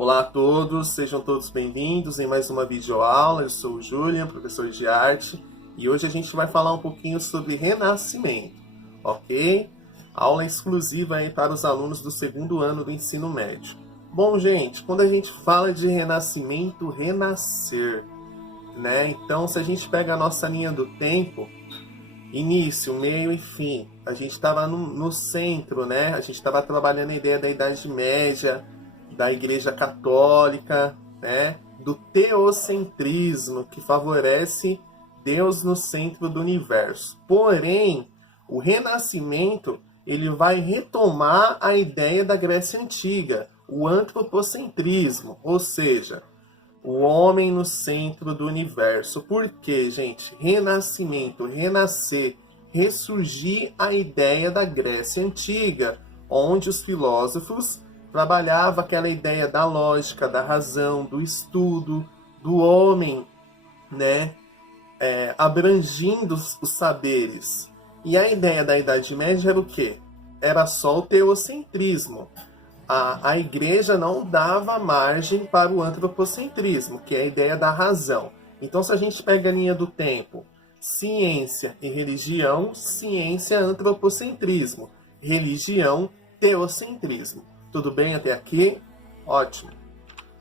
Olá a todos, sejam todos bem-vindos em mais uma videoaula. Eu sou o Julian, professor de arte, e hoje a gente vai falar um pouquinho sobre renascimento, ok? Aula exclusiva aí para os alunos do segundo ano do ensino médio. Bom, gente, quando a gente fala de renascimento, renascer, né? Então, se a gente pega a nossa linha do tempo, início, meio e fim, a gente estava no centro, né? A gente estava trabalhando a ideia da Idade Média, da Igreja Católica, né? Do teocentrismo, que favorece Deus no centro do universo. Porém, o Renascimento ele vai retomar a ideia da Grécia Antiga, o antropocentrismo, ou seja, o homem no centro do universo. Por quê, gente? Renascimento, renascer, ressurgir a ideia da Grécia Antiga, onde os filósofos trabalhavam aquela ideia da lógica, da razão, do estudo, do homem, né? Abrangindo os saberes. E a ideia da Idade Média era o quê? Era só o teocentrismo. A igreja não dava margem para o antropocentrismo, que é a ideia da razão. Então, se a gente pega a linha do tempo, ciência e religião, ciência, antropocentrismo, religião, teocentrismo. Tudo bem até aqui? Ótimo.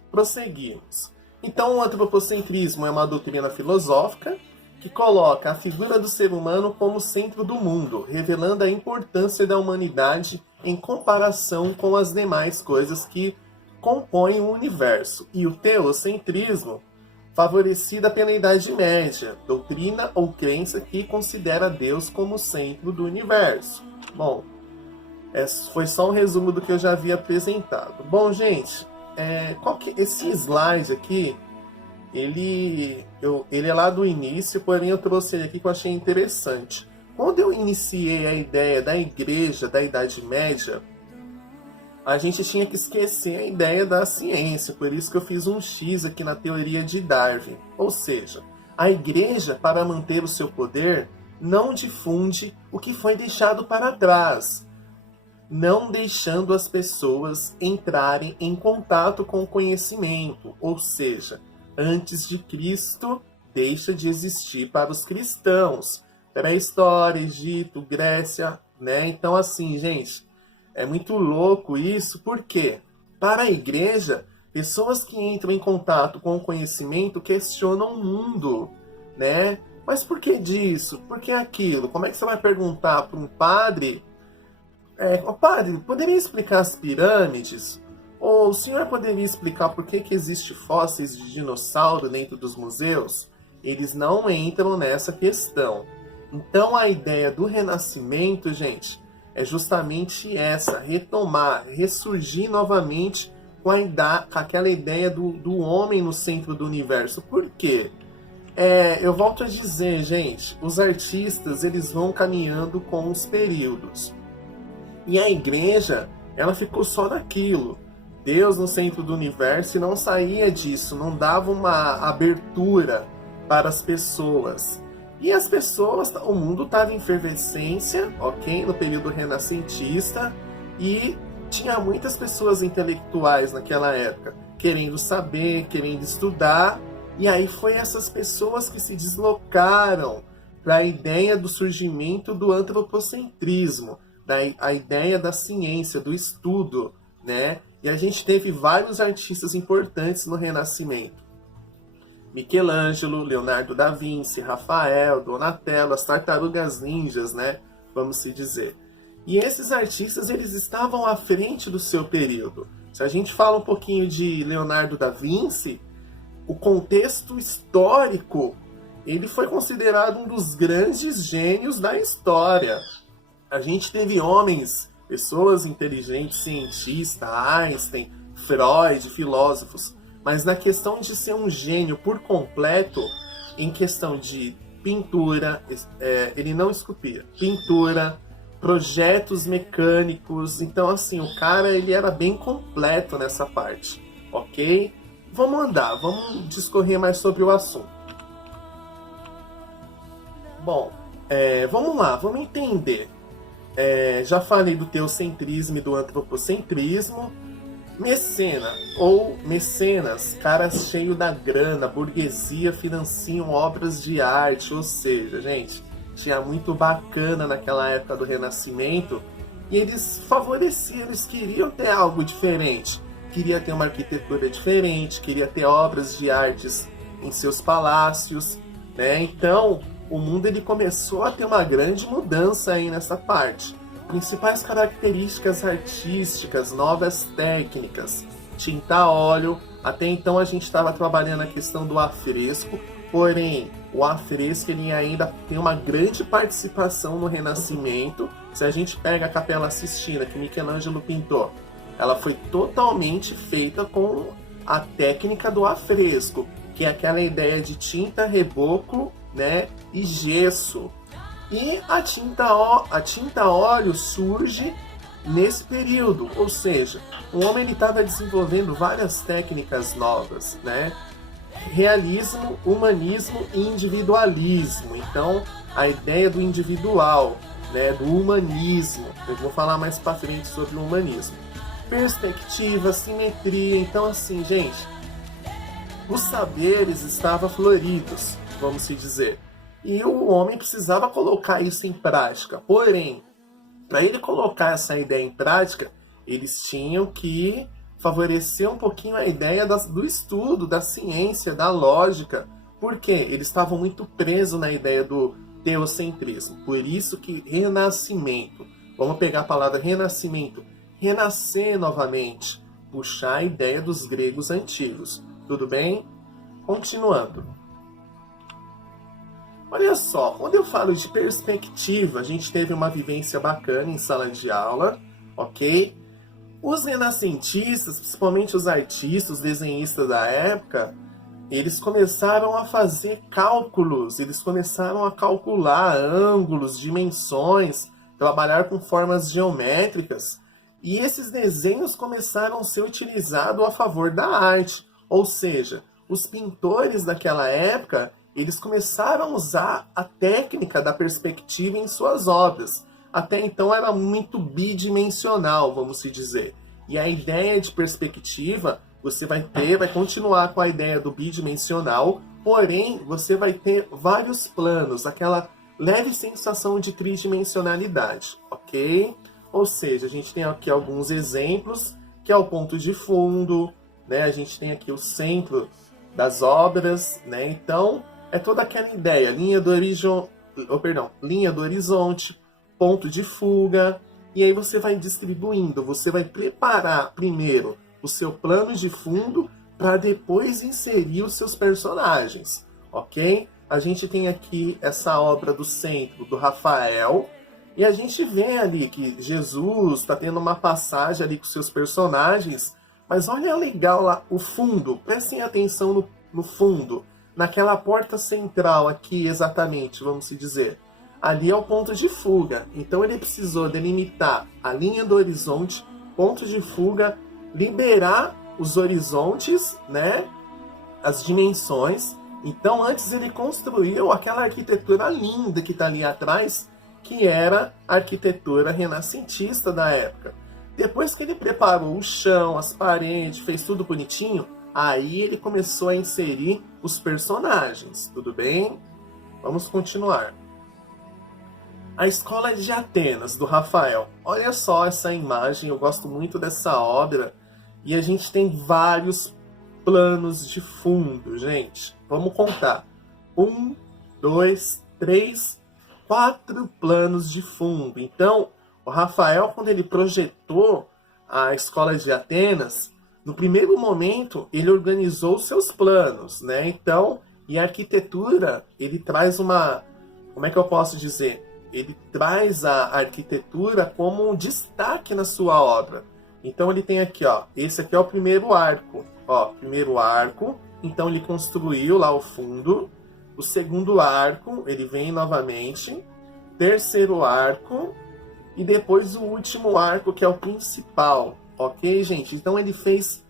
Prosseguimos. Então, o antropocentrismo é uma doutrina filosófica que coloca a figura do ser humano como centro do mundo, revelando a importância da humanidade em comparação com as demais coisas que compõem o universo. E o teocentrismo, favorecida pela Idade Média, doutrina ou crença que considera Deus como centro do universo. Bom, foi só um resumo do que eu já havia apresentado. Bom, gente, esse slide aqui, ele é lá do início, porém eu trouxe ele aqui que eu achei interessante. Quando eu iniciei a ideia da igreja da Idade Média, a gente tinha que esquecer a ideia da ciência, por isso que eu fiz um X aqui na teoria de Darwin. Ou seja, a igreja, para manter o seu poder, não difunde o que foi deixado para trás, não deixando as pessoas entrarem em contato com o conhecimento, ou seja, antes de Cristo deixa de existir para os cristãos. Pré-história, Egito, Grécia, né? Então, assim, gente, é muito louco isso, porque para a igreja, pessoas que entram em contato com o conhecimento questionam o mundo, né? Mas por que disso? Por que aquilo? Como é que você vai perguntar para um padre? Padre, poderia explicar as pirâmides? Ou o senhor poderia explicar por que existe fósseis de dinossauro dentro dos museus? Eles não entram nessa questão. Então a ideia do renascimento, gente, é justamente essa, retomar, ressurgir novamente com aquela ideia do homem no centro do universo. Por quê? Eu volto a dizer, gente, os artistas eles vão caminhando com os períodos. E a igreja, ela ficou só naquilo. Deus no centro do universo e não saía disso, não dava uma abertura para as pessoas. E as pessoas, o mundo estava em efervescência, ok? No período renascentista, e tinha muitas pessoas intelectuais naquela época, querendo saber, querendo estudar, e aí foi essas pessoas que se deslocaram para a ideia do surgimento do antropocentrismo, a ideia da ciência, do estudo, né? E a gente teve vários artistas importantes no Renascimento. Michelangelo, Leonardo da Vinci, Rafael, Donatello, as tartarugas ninjas, né? Vamos se dizer. E esses artistas, eles estavam à frente do seu período. Se a gente fala um pouquinho de Leonardo da Vinci, o contexto histórico, ele foi considerado um dos grandes gênios da história. A gente teve homens, pessoas inteligentes, cientistas, Einstein, Freud, filósofos, mas na questão de ser um gênio por completo, em questão de pintura, ele não esculpia, pintura, projetos mecânicos, então assim, o cara ele era bem completo nessa parte, ok? Vamos discorrer mais sobre o assunto. Bom, vamos lá, vamos entender. Já falei do teocentrismo e do antropocentrismo. Mecena ou mecenas, caras cheios da grana, burguesia financiam obras de arte, ou seja, gente, tinha muito bacana naquela época do Renascimento e eles favoreciam, eles queriam ter algo diferente, queria ter uma arquitetura diferente, queria ter obras de artes em seus palácios, né? Então, o mundo ele começou a ter uma grande mudança aí nessa parte. Principais características artísticas, novas técnicas, tinta a óleo. Até então a gente estava trabalhando a questão do afresco, porém o afresco ele ainda tem uma grande participação no Renascimento. Se a gente pega a Capela Sistina que Michelangelo pintou, ela foi totalmente feita com a técnica do afresco, que é aquela ideia de tinta, reboco, né, e gesso. E a tinta óleo surge nesse período, ou seja, o homem estava desenvolvendo várias técnicas novas, né? Realismo, humanismo e individualismo. Então, a ideia do individual, né, do humanismo. Eu vou falar mais para frente sobre o humanismo. Perspectiva, simetria. Então, assim, gente, os saberes estavam floridos, vamos se dizer. E o homem precisava colocar isso em prática. Porém, para ele colocar essa ideia em prática, eles tinham que favorecer um pouquinho a ideia do estudo, da ciência, da lógica. Por quê? Eles estavam muito presos na ideia do teocentrismo. Por isso que renascimento, vamos pegar a palavra renascimento, renascer novamente, puxar a ideia dos gregos antigos. Tudo bem? Continuando. Olha só, quando eu falo de perspectiva, a gente teve uma vivência bacana em sala de aula, ok? Os renascentistas, principalmente os artistas, os desenhistas da época, eles começaram a fazer cálculos, eles começaram a calcular ângulos, dimensões, trabalhar com formas geométricas, e esses desenhos começaram a ser utilizados a favor da arte, ou seja, os pintores daquela época eles começaram a usar a técnica da perspectiva em suas obras. Até então era muito bidimensional, vamos se dizer. E a ideia de perspectiva, você vai continuar com a ideia do bidimensional, porém você vai ter vários planos, aquela leve sensação de tridimensionalidade, ok? Ou seja, a gente tem aqui alguns exemplos, que é o ponto de fundo, né? A gente tem aqui o centro das obras, né? Então, é toda aquela ideia, linha do horizonte, ponto de fuga, e aí você vai distribuindo, você vai preparar primeiro o seu plano de fundo para depois inserir os seus personagens, ok? A gente tem aqui essa obra do centro, do Rafael, e a gente vê ali que Jesus está tendo uma passagem ali com seus personagens, mas olha legal lá o fundo, prestem atenção no fundo, naquela porta central aqui exatamente, vamos se dizer, ali é o ponto de fuga. Então ele precisou delimitar a linha do horizonte, ponto de fuga, liberar os horizontes, né, as dimensões. Então antes ele construiu aquela arquitetura linda que está ali atrás, que era a arquitetura renascentista da época. Depois que ele preparou o chão, as paredes, fez tudo bonitinho, aí ele começou a inserir os personagens, tudo bem? Vamos continuar. A Escola de Atenas, do Rafael. Olha só essa imagem, eu gosto muito dessa obra. E a gente tem vários planos de fundo, gente. Vamos contar. 1, 2, 3, 4 planos de fundo. Então, o Rafael, quando ele projetou a Escola de Atenas, no primeiro momento, ele organizou seus planos, né? Então, e a arquitetura, ele traz uma... Como é que eu posso dizer? Ele traz a arquitetura como um destaque na sua obra. Então, ele tem aqui, ó, esse aqui é o primeiro arco. Ó, primeiro arco, então ele construiu lá o fundo. O segundo arco, ele vem novamente. Terceiro arco. E depois o último arco, que é o principal. Ok, gente? Então ele fez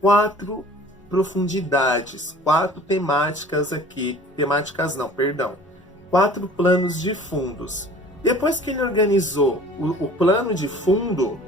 4 profundidades, 4 temáticas aqui. Temáticas não, perdão. 4 planos de fundos. Depois que ele organizou o plano de fundo,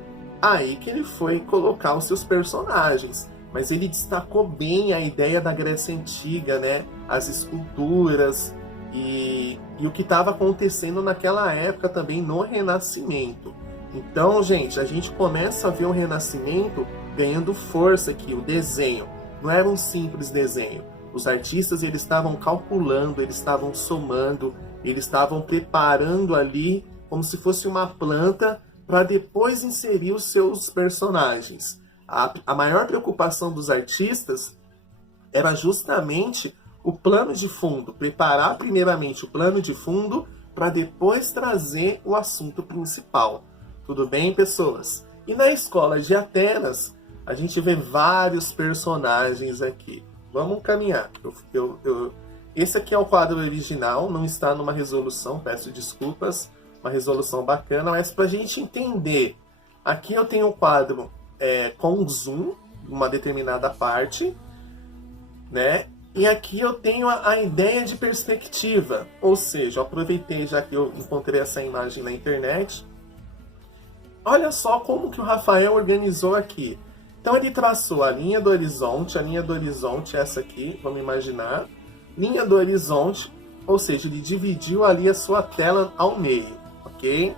aí que ele foi colocar os seus personagens. Mas ele destacou bem a ideia da Grécia Antiga, né? As esculturas e o que estava acontecendo naquela época também no Renascimento. Então, gente, a gente começa a ver o Renascimento ganhando força aqui, o desenho. Não era um simples desenho. Os artistas, eles estavam calculando, eles estavam somando, eles estavam preparando ali como se fosse uma planta para depois inserir os seus personagens. A maior preocupação dos artistas era justamente o plano de fundo, preparar primeiramente o plano de fundo para depois trazer o assunto principal. Tudo bem, pessoas? E na escola de Atenas, a gente vê vários personagens aqui. Vamos caminhar. Esse aqui é o quadro original, não está numa resolução, peço desculpas, uma resolução bacana, mas para a gente entender, aqui eu tenho um quadro com zoom, uma determinada parte, né? E aqui eu tenho a ideia de perspectiva, ou seja, eu aproveitei já que eu encontrei essa imagem na internet. Olha só como que o Rafael organizou aqui. Então ele traçou a linha do horizonte é essa aqui, vamos imaginar. Linha do horizonte, ou seja, ele dividiu ali a sua tela ao meio, ok?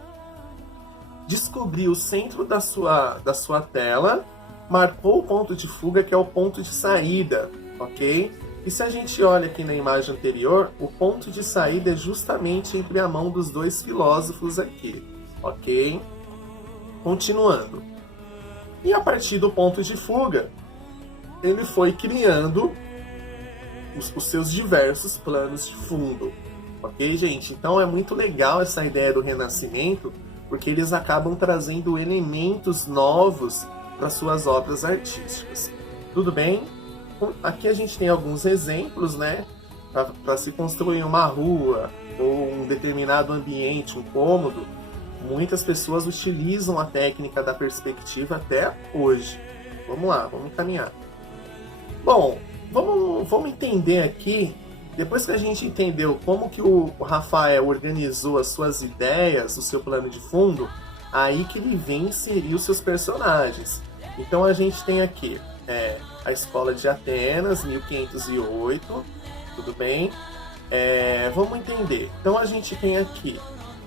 Descobriu o centro da sua tela, marcou o ponto de fuga, que é o ponto de saída, ok? E se a gente olha aqui na imagem anterior, o ponto de saída é justamente entre a mão dos dois filósofos aqui, ok? Continuando. E a partir do ponto de fuga, ele foi criando os seus diversos planos de fundo, ok, gente? Então é muito legal essa ideia do Renascimento, porque eles acabam trazendo elementos novos para suas obras artísticas. Tudo bem? Aqui a gente tem alguns exemplos, né? Para se construir uma rua ou um determinado ambiente, um cômodo, muitas pessoas utilizam a técnica da perspectiva até hoje. Vamos lá, vamos caminhar. Bom, vamos entender aqui. Depois que a gente entendeu como que o Rafael organizou as suas ideias, o seu plano de fundo, aí que ele vem inserir os seus personagens. Então a gente tem aqui a Escola de Atenas, 1508, tudo bem? Vamos entender. Então a gente tem aqui,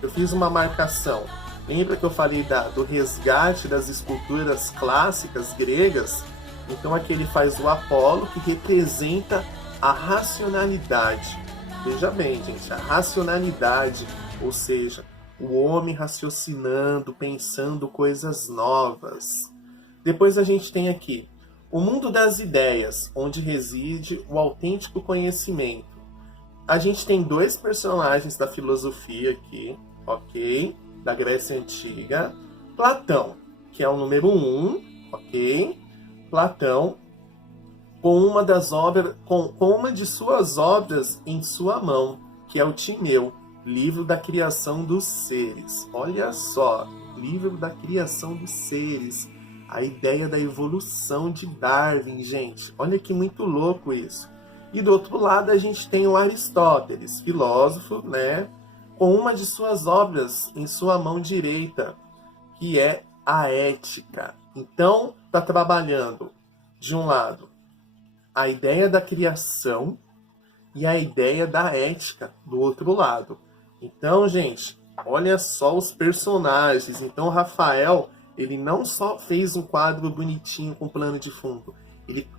eu fiz uma marcação. Lembra que eu falei do resgate das esculturas clássicas gregas? Então aqui ele faz o Apolo, que representa a racionalidade. Veja bem, gente, a racionalidade, ou seja, o homem raciocinando, pensando coisas novas. Depois a gente tem aqui o mundo das ideias, onde reside o autêntico conhecimento. A gente tem dois personagens da filosofia aqui, ok? Da Grécia Antiga. Platão, que é o número 1, ok? Platão, com uma de suas obras em sua mão, que é o Timeu, livro da criação dos seres. Olha só, livro da criação dos seres, a ideia da evolução de Darwin, gente. Olha que muito louco isso. E do outro lado a gente tem o Aristóteles, filósofo, né, com uma de suas obras em sua mão direita, que é a Ética. Então, está trabalhando, de um lado, a ideia da criação e a ideia da ética do outro lado. Então, gente, olha só os personagens. Então, Rafael, ele não só fez um quadro bonitinho com plano de fundo,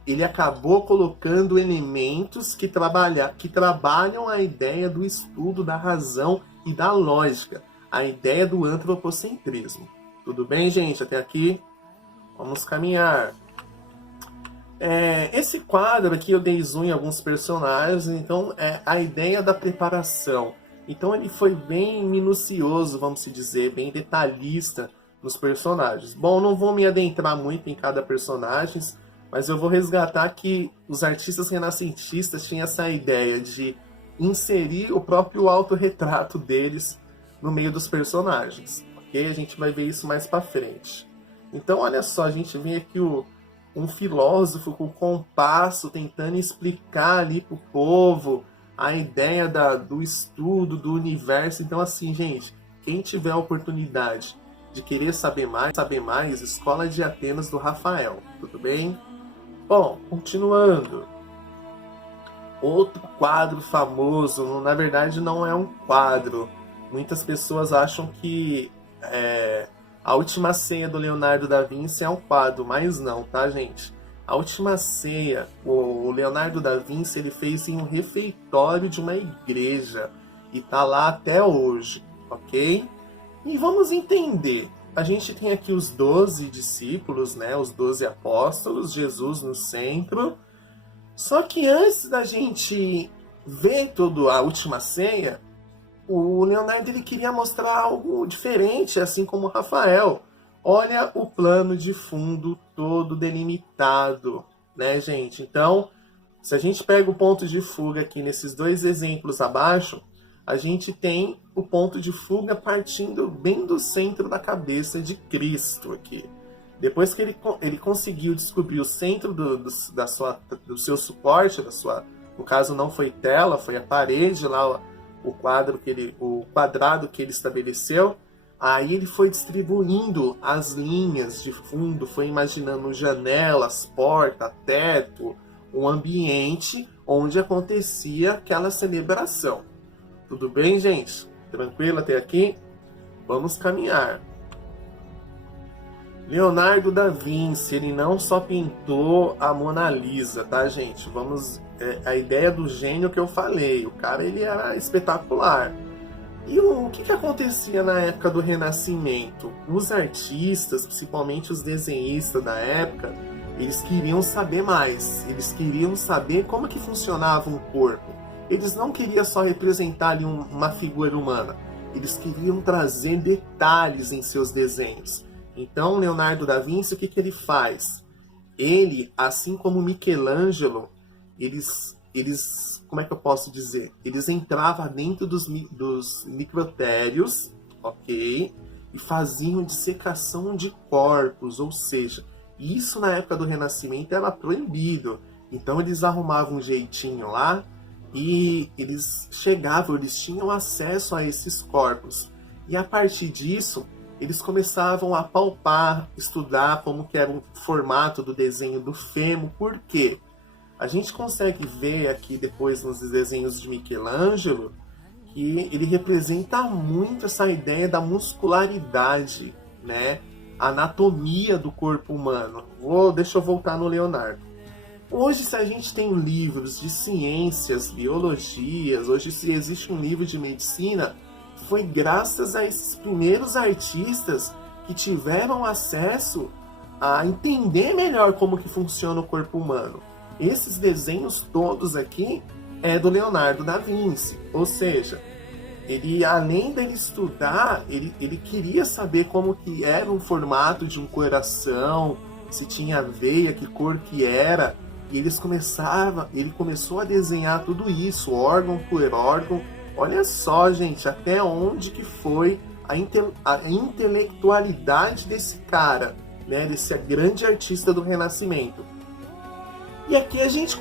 ele acabou colocando elementos que trabalham a ideia do estudo da razão e da lógica, a ideia do antropocentrismo. Tudo bem, gente? Até aqui? Vamos caminhar. Esse quadro aqui eu dei zoom em alguns personagens, então é a ideia da preparação. Então ele foi bem minucioso, vamos dizer, bem detalhista nos personagens. Bom, não vou me adentrar muito em cada personagem, mas eu vou resgatar que os artistas renascentistas tinham essa ideia de inserir o próprio autorretrato deles no meio dos personagens. Ok? A gente vai ver isso mais pra frente. Então olha só, a gente vê aqui um filósofo com compasso tentando explicar ali pro povo a ideia do estudo do universo. Então assim, gente, quem tiver a oportunidade de querer saber mais, Escola de Atenas do Rafael, tudo bem? Bom, continuando. Outro quadro famoso, na verdade não é um quadro. Muitas pessoas acham que a Última Ceia do Leonardo da Vinci é um quadro, mas não, tá, gente? A Última Ceia, o Leonardo da Vinci, ele fez em um refeitório de uma igreja e tá lá até hoje, ok? E vamos entender. A gente tem aqui os 12 discípulos, né? Os 12 apóstolos, Jesus no centro. Só que antes da gente ver toda a Última Ceia, o Leonardo ele queria mostrar algo diferente, assim como o Rafael. Olha o plano de fundo todo delimitado, né, gente? Então, se a gente pega o ponto de fuga aqui nesses dois exemplos abaixo, a gente tem o ponto de fuga partindo bem do centro da cabeça de Cristo aqui. Depois que ele conseguiu descobrir o centro do seu suporte, no caso não foi tela, foi a parede lá, o quadrado que ele estabeleceu, aí ele foi distribuindo as linhas de fundo, foi imaginando janelas, porta, teto, um ambiente onde acontecia aquela celebração. Tudo bem, gente? Tranquilo até aqui? Vamos caminhar. Leonardo da Vinci, ele não só pintou a Mona Lisa, tá, gente? A ideia do gênio que eu falei, o cara ele era espetacular. E o que acontecia na época do Renascimento? Os artistas, principalmente os desenhistas da época, eles queriam saber mais. Eles queriam saber como que funcionava um corpo. Eles não queriam só representar ali uma figura humana. Eles queriam trazer detalhes em seus desenhos. Então, Leonardo da Vinci, o que ele faz? Ele, assim como Michelangelo, eles como é que eu posso dizer? Eles entravam dentro dos microtérios, ok? E faziam dissecação de corpos, ou seja, isso na época do Renascimento era proibido. Então eles arrumavam um jeitinho lá e eles tinham acesso a esses corpos. E a partir disso, eles começavam a palpar, estudar como que era o formato do desenho do fêmur. Por quê? A gente consegue ver aqui depois nos desenhos de Michelangelo que ele representa muito essa ideia da muscularidade, né? A anatomia do corpo humano. Deixa eu voltar no Leonardo. Hoje, se a gente tem livros de ciências, biologias, hoje se existe um livro de medicina, foi graças a esses primeiros artistas que tiveram acesso a entender melhor como que funciona o corpo humano. Esses desenhos todos aqui é do Leonardo da Vinci, ou seja, ele além dele estudar, ele queria saber como que era o formato de um coração, se tinha veia, que cor que era, e ele começou a desenhar tudo isso, órgão por órgão. Olha só, gente, até onde que foi a intelectualidade desse cara, né, desse grande artista do Renascimento. E aqui a gente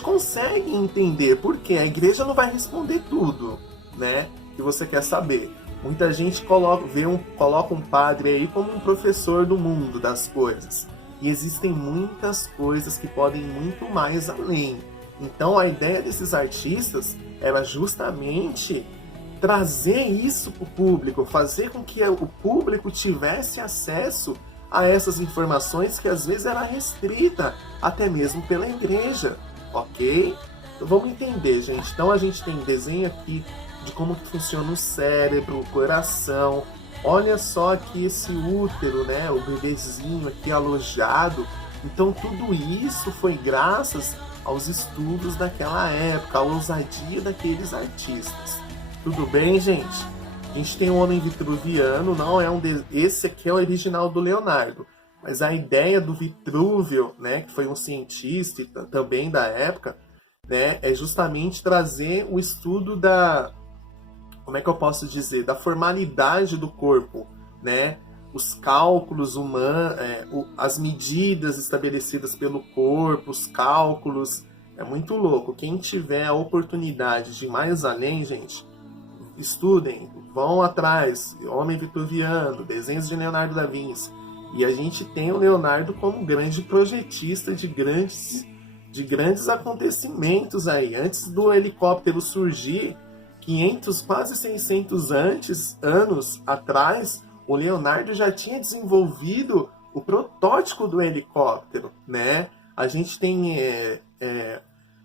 consegue entender porque a igreja não vai responder tudo, né, que você quer saber. Muita gente coloca um padre aí como um professor do mundo, das coisas. E existem muitas coisas que podem ir muito mais além. Então a ideia desses artistas era justamente trazer isso para o público, fazer com que o público tivesse acesso a essas informações que às vezes era restrita, até mesmo pela igreja, ok? Então, vamos entender, gente. Então a gente tem desenho aqui de como que funciona o cérebro, o coração. Olha só aqui esse útero, né? O bebezinho aqui alojado. Então tudo isso foi graças aos estudos daquela época, à ousadia daqueles artistas. Tudo bem, gente? A gente tem o homem vitruviano, não é esse aqui é o original do Leonardo, mas a ideia do Vitrúvio, né, que foi um cientista também da época, né, é justamente trazer o estudo como é que eu posso dizer, da formalidade do corpo, né, os cálculos humanos, as medidas estabelecidas pelo corpo, os cálculos, é muito louco. Quem tiver a oportunidade de ir mais além, gente, estudem, vão atrás, Homem Vitoriano, desenhos de Leonardo da Vinci. E a gente tem o Leonardo como grande projetista de grandes acontecimentos aí. Antes do helicóptero surgir, 500, quase 600 anos atrás, o Leonardo já tinha desenvolvido o protótipo do helicóptero, né? A gente tem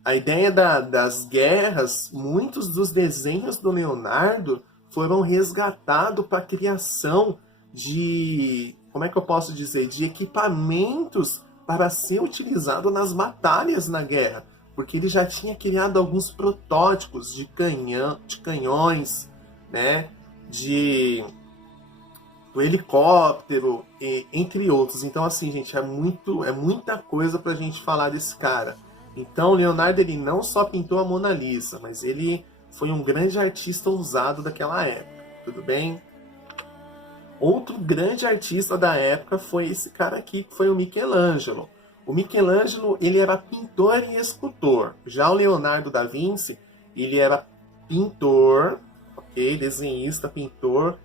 a ideia das guerras. Muitos dos desenhos do Leonardo foram resgatados para a criação de, como é que eu posso dizer, de equipamentos para ser utilizado nas batalhas na guerra, porque ele já tinha criado alguns protótipos de canhões, né, do helicóptero, entre outros. Então, assim, gente, é muita coisa para a gente falar desse cara. Então, Leonardo, ele não só pintou a Mona Lisa, mas ele foi um grande artista ousado daquela época, tudo bem? Outro grande artista da época foi esse cara aqui, que foi o Michelangelo. O Michelangelo, ele era pintor e escultor. Já o Leonardo da Vinci, ele era pintor, ok? Desenhista, pintor,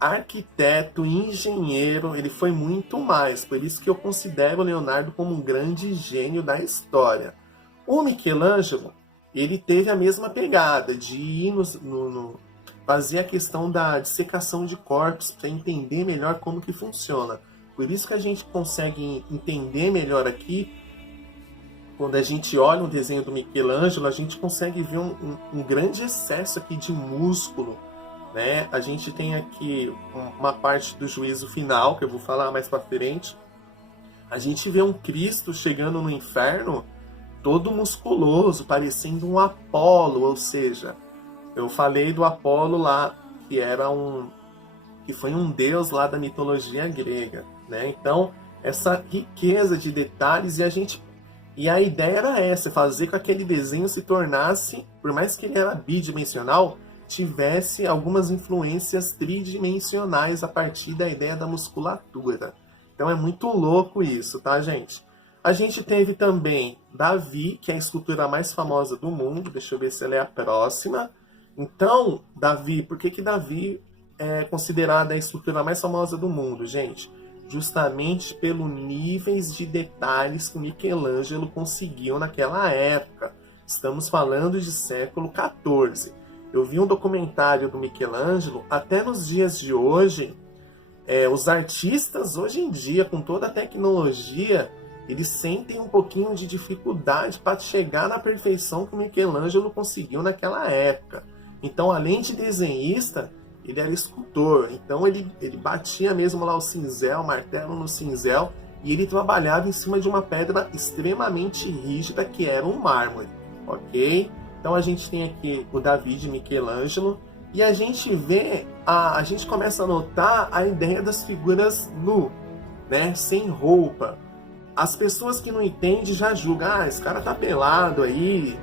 arquiteto, engenheiro. Ele foi muito mais. Por isso que eu considero o Leonardo como um grande gênio da história. O Michelangelo, ele teve a mesma pegada de ir fazer a questão da dissecação de corpos para entender melhor como que funciona. Por isso que a gente consegue entender melhor aqui, quando a gente olha um desenho do Michelangelo, a gente consegue ver um grande excesso aqui de músculo, né? A gente tem aqui uma parte do juízo final, que eu vou falar mais para frente. A gente vê um Cristo chegando no inferno todo musculoso, parecendo um Apolo, ou seja, eu falei do Apolo lá, que foi um deus lá da mitologia grega, né? Então, essa riqueza de detalhes, e a ideia era essa, fazer com que aquele desenho se tornasse, por mais que ele era bidimensional, tivesse algumas influências tridimensionais a partir da ideia da musculatura. Então é muito louco isso, tá, gente? A gente teve também Davi, que é a escultura mais famosa do mundo. Deixa eu ver se ela é a próxima. Então, Davi, por que Davi é considerada a escultura mais famosa do mundo, gente? Justamente pelos níveis de detalhes que Michelangelo conseguiu naquela época. Estamos falando de século XIV. Eu vi um documentário do Michelangelo. Até nos dias de hoje, os artistas, hoje em dia, com toda a tecnologia, eles sentem um pouquinho de dificuldade para chegar na perfeição que o Michelangelo conseguiu naquela época. Então, além de desenhista, ele era escultor. Então, ele batia mesmo lá o cinzel, o martelo no cinzel, e ele trabalhava em cima de uma pedra extremamente rígida, que era um mármore, ok? Então, a gente tem aqui o Davi de Michelangelo, e a gente a gente começa a notar a ideia das figuras nu, né? Sem roupa. As pessoas que não entendem já julgam, esse cara tá pelado aí,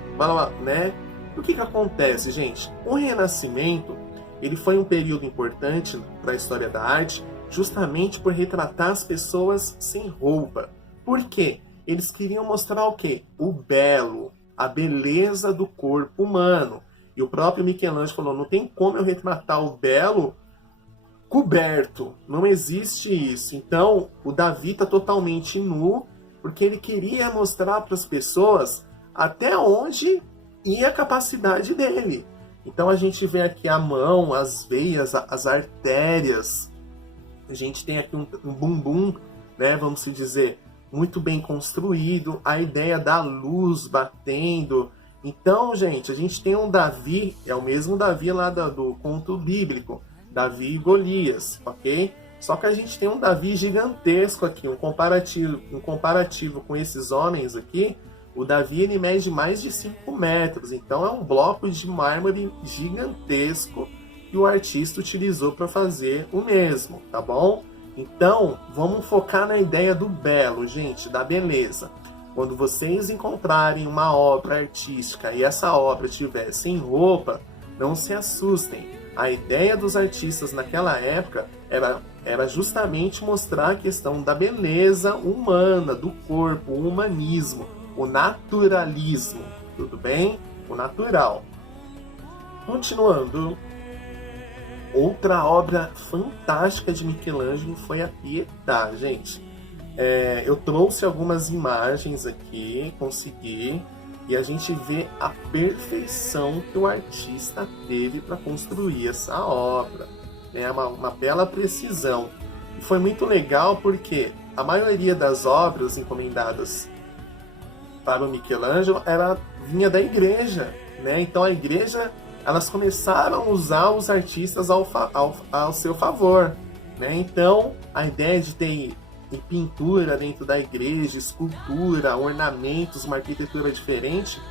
né? O que acontece, gente? O Renascimento, ele foi um período importante para a história da arte, justamente por retratar as pessoas sem roupa. Por quê? Eles queriam mostrar o quê? O belo, a beleza do corpo humano. E o próprio Michelangelo falou, não tem como eu retratar o belo coberto. Não existe isso. Então, o Davi está totalmente nu, porque ele queria mostrar para as pessoas até onde ia a capacidade dele. Então, a gente vê aqui a mão, as veias, as artérias. A gente tem aqui um bumbum, né, vamos dizer, muito bem construído. A ideia da luz batendo. Então, gente, a gente tem um Davi, é o mesmo Davi lá do conto bíblico, Davi e Golias, ok? Só que a gente tem um Davi gigantesco aqui, um comparativo com esses homens aqui. O Davi, ele mede mais de 5 metros, então é um bloco de mármore gigantesco que o artista utilizou para fazer o mesmo, tá bom? Então, vamos focar na ideia do belo, gente, da beleza. Quando vocês encontrarem uma obra artística e essa obra estiver sem roupa, não se assustem. A ideia dos artistas naquela época era justamente mostrar a questão da beleza humana, do corpo, o humanismo, o naturalismo, tudo bem? O natural. Continuando, Outra obra fantástica de Michelangelo foi a Pietà, gente. Eu trouxe algumas imagens aqui, consegui, e a gente vê a perfeição que o artista teve para construir essa obra. É uma bela precisão. E foi muito legal porque a maioria das obras encomendadas para o Michelangelo vinha da igreja, né? Então a igreja, elas começaram a usar os artistas ao seu favor, né? Então a ideia de ter pintura dentro da igreja, escultura, ornamentos, uma arquitetura diferente,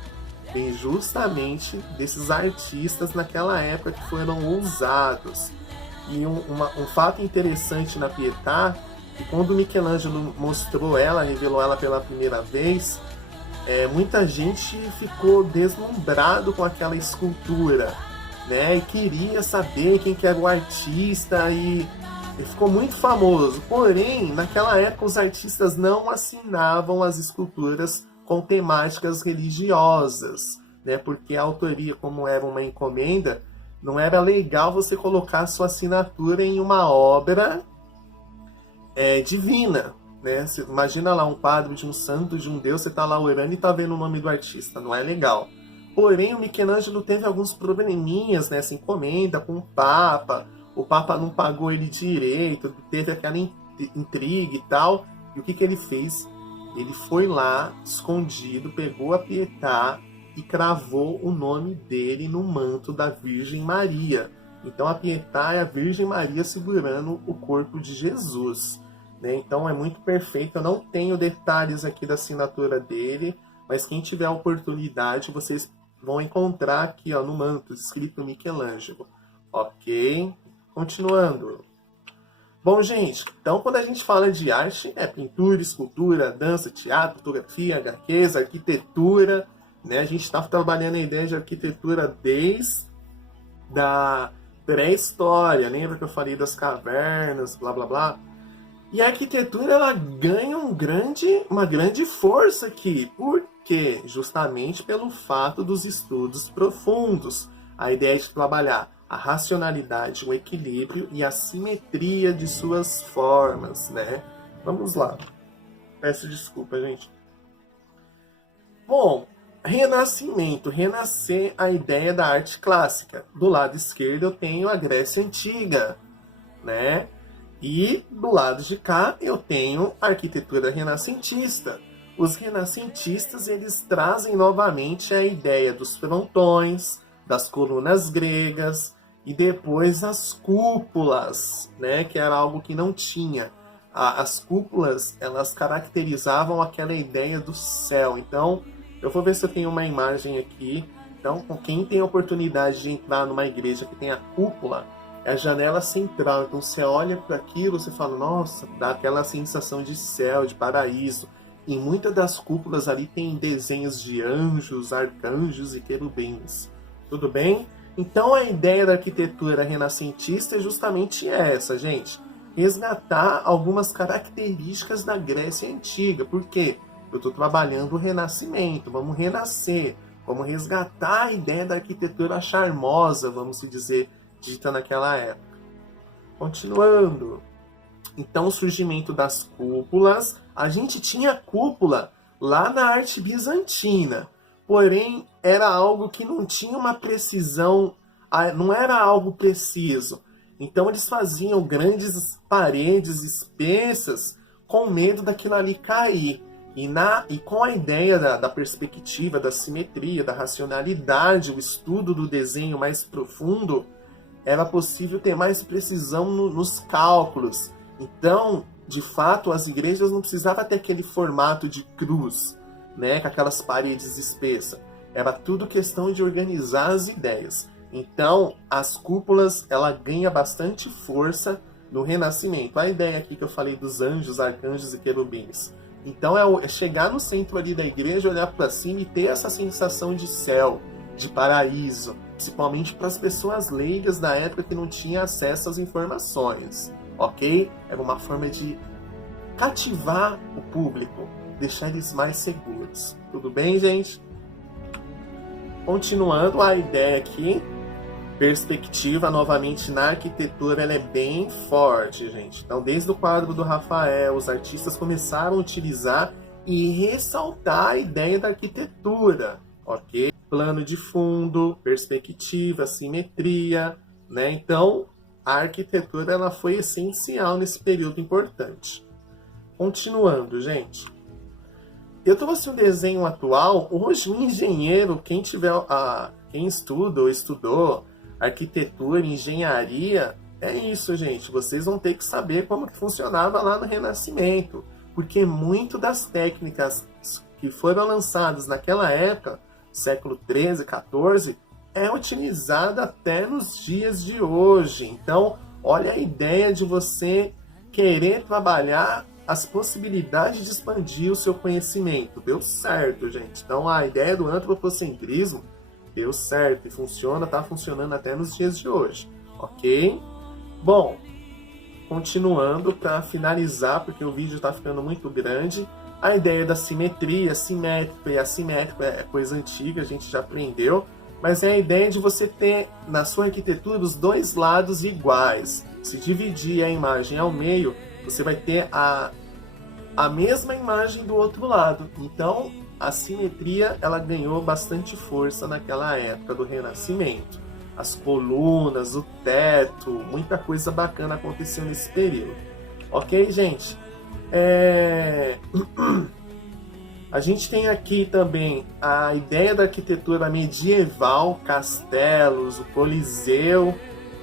vem justamente desses artistas naquela época que foram ousados. E um fato interessante na Pietà, que quando Michelangelo mostrou ela, revelou ela pela primeira vez, muita gente ficou deslumbrado com aquela escultura, né? E queria saber quem que era o artista e ficou muito famoso. Porém, naquela época os artistas não assinavam as esculturas com temáticas religiosas, né? Porque a autoria, como era uma encomenda, não era legal você colocar sua assinatura em uma obra divina, né? Você imagina lá um padre de um santo, de um deus, você está lá orando e está vendo o nome do artista, não é legal. Porém, o Michelangelo teve alguns probleminhas nessa encomenda com o Papa não pagou ele direito, teve aquela intriga e tal, e o que ele fez? Ele foi lá, escondido, pegou a Pietà e cravou o nome dele no manto da Virgem Maria. Então a Pietà é a Virgem Maria segurando o corpo de Jesus, né? Então é muito perfeito. Eu não tenho detalhes aqui da assinatura dele, mas quem tiver a oportunidade, vocês vão encontrar aqui, ó, no manto, escrito Michelangelo. Ok? Continuando. Bom, gente, então quando a gente fala de arte, pintura, escultura, dança, teatro, fotografia, HQs, arquitetura, né? A gente está trabalhando a ideia de arquitetura desde a pré-história. Lembra que eu falei das cavernas, blá blá blá? E a arquitetura, ela ganha uma grande força aqui. Por quê? Justamente pelo fato dos estudos profundos. A ideia de trabalhar a racionalidade, o equilíbrio e a simetria de suas formas, né? Vamos lá. Peço desculpa, gente. Bom, Renascimento, renascer a ideia da arte clássica. Do lado esquerdo eu tenho a Grécia Antiga, né? E do lado de cá eu tenho a arquitetura renascentista. Os renascentistas, eles trazem novamente a ideia dos frontões, das colunas gregas e depois as cúpulas, né? Que era algo que não tinha. As cúpulas, elas caracterizavam aquela ideia do céu. Então, eu vou ver se eu tenho uma imagem aqui. Então, quem tem a oportunidade de entrar numa igreja que tem a cúpula, é a janela central. Então, você olha para aquilo, você fala, nossa, dá aquela sensação de céu, de paraíso. Em muitas das cúpulas ali tem desenhos de anjos, arcanjos e querubins. Tudo bem? Então, a ideia da arquitetura renascentista é justamente essa, gente. Resgatar algumas características da Grécia Antiga. Por quê? Eu estou trabalhando o Renascimento, vamos renascer, vamos resgatar a ideia da arquitetura charmosa, vamos dizer, dita naquela época. Continuando. Então, o surgimento das cúpulas. A gente tinha cúpula lá na arte bizantina, porém era algo que não tinha uma precisão, não era algo preciso. Então eles faziam grandes paredes espessas com medo daquilo ali cair. E com a ideia da perspectiva, da simetria, da racionalidade, o estudo do desenho mais profundo, era possível ter mais precisão nos cálculos. Então, de fato, as igrejas não precisavam ter aquele formato de cruz, né, com aquelas paredes espessas. Era tudo questão de organizar as ideias. Então, as cúpulas, ela ganha bastante força no Renascimento. A ideia aqui que eu falei dos anjos, arcanjos e querubins. Então, é chegar no centro ali da igreja, olhar para cima e ter essa sensação de céu, de paraíso. Principalmente para as pessoas leigas da época que não tinham acesso às informações. Ok? Era uma forma de cativar o público, deixar eles mais seguros. Tudo bem, gente? Continuando a ideia aqui perspectiva, novamente, na arquitetura, ela é bem forte, gente. Então, desde o quadro do Rafael, os artistas começaram a utilizar e ressaltar a ideia da arquitetura, ok? Plano de fundo, perspectiva, simetria, né? Então, a arquitetura ela foi essencial nesse período importante. Continuando, gente. Eu trouxe um desenho atual. Hoje, um engenheiro, quem estuda ou estudou arquitetura, engenharia, é isso, gente. Vocês vão ter que saber como que funcionava lá no Renascimento, porque muito das técnicas que foram lançadas naquela época, século 13, 14, é utilizada até nos dias de hoje. Então, olha a ideia de você querer trabalhar as possibilidades de expandir o seu conhecimento. Deu certo, gente. Então, a ideia do antropocentrismo deu certo e funciona, está funcionando até nos dias de hoje, ok? Bom, continuando para finalizar, porque o vídeo está ficando muito grande, a ideia da simetria, simétrico e assimétrico é coisa antiga, a gente já aprendeu, mas é a ideia de você ter na sua arquitetura os dois lados iguais. Se dividir a imagem ao meio, você vai ter a mesma imagem do outro lado. Então, a simetria ela ganhou bastante força naquela época do Renascimento. As colunas, o teto, muita coisa bacana aconteceu nesse período. Ok, gente? A gente tem aqui também a ideia da arquitetura medieval, castelos, o Coliseu,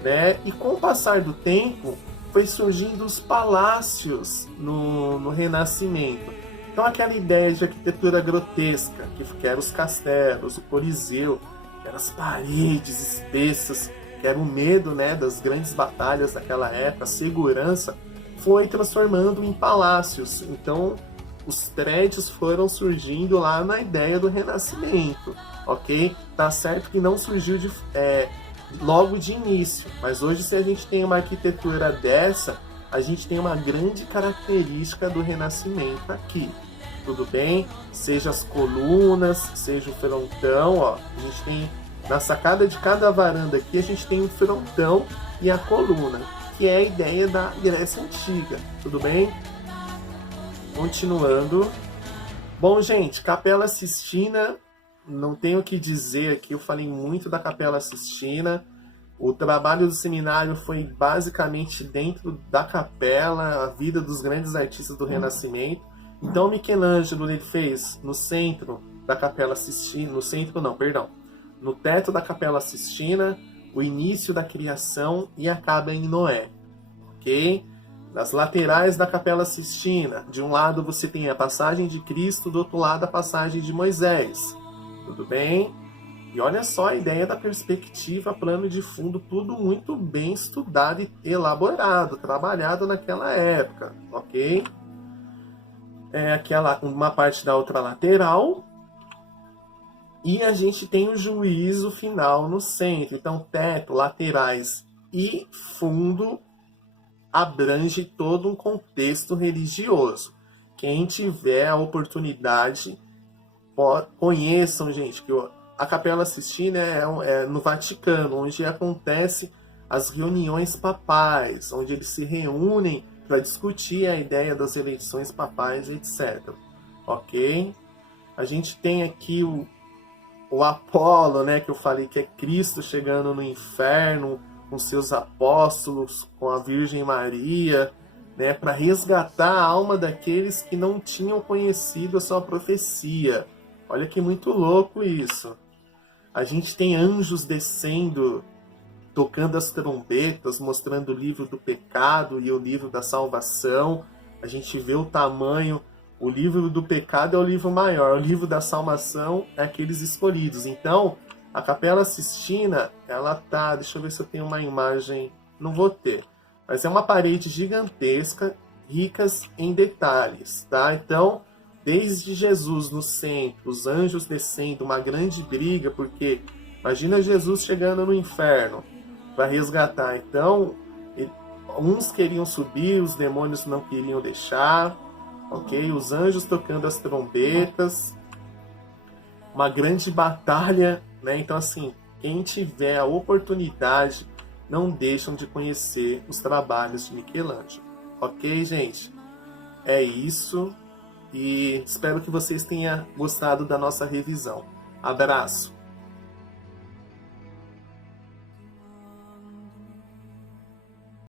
né? E com o passar do tempo, foi surgindo os palácios no Renascimento. Então aquela ideia de arquitetura grotesca, que eram os castelos, o Coliseu, que eram as paredes espessas, que era o medo, né, das grandes batalhas daquela época, a segurança, foi transformando em palácios. Então os prédios foram surgindo lá na ideia do Renascimento, ok? Tá certo que não surgiu logo de início, mas hoje se a gente tem uma arquitetura dessa, a gente tem uma grande característica do Renascimento aqui, tudo bem? Seja as colunas, seja o frontão, ó, a gente tem na sacada de cada varanda aqui, a gente tem o frontão e a coluna, que é a ideia da Grécia Antiga, tudo bem? Continuando. Bom, gente, Capela Sistina, não tenho o que dizer aqui, eu falei muito da Capela Sistina. O trabalho do seminário foi basicamente dentro da capela, a vida dos grandes artistas do Renascimento. Então, Michelangelo ele fez no centro da Capela Sistina, no teto da Capela Sistina, o início da criação e acaba em Noé, ok? Nas laterais da Capela Sistina, de um lado você tem a passagem de Cristo, do outro lado a passagem de Moisés. Tudo bem? E olha só a ideia da perspectiva, plano de fundo, tudo muito bem estudado e elaborado, trabalhado naquela época, ok? Uma parte da outra lateral. E a gente tem o juízo final no centro. Então, teto, laterais e fundo abrange todo um contexto religioso. Quem tiver a oportunidade, conheçam, gente, que a Capela Sistina é no Vaticano, onde acontece as reuniões papais, onde eles se reúnem para discutir a ideia das eleições papais, etc. Ok? A gente tem aqui o Apolo, né, que eu falei que é Cristo chegando no inferno com seus apóstolos, com a Virgem Maria, né, para resgatar a alma daqueles que não tinham conhecido a sua profecia. Olha que muito louco isso. A gente tem anjos descendo, tocando as trombetas, mostrando o livro do pecado e o livro da salvação. A gente vê o tamanho. O livro do pecado é o livro maior, o livro da salvação é aqueles escolhidos. Então, a Capela Sistina, ela tá... Deixa eu ver se eu tenho uma imagem... Não vou ter. Mas é uma parede gigantesca, ricas em detalhes, tá? Então, desde Jesus no centro, os anjos descendo, uma grande briga, porque imagina Jesus chegando no inferno para resgatar. Então, uns queriam subir, os demônios não queriam deixar, ok? Os anjos tocando as trombetas, uma grande batalha, né? Então, assim, quem tiver a oportunidade, não deixam de conhecer os trabalhos de Michelangelo. Ok, gente? É isso e espero que vocês tenham gostado da nossa revisão. Abraço!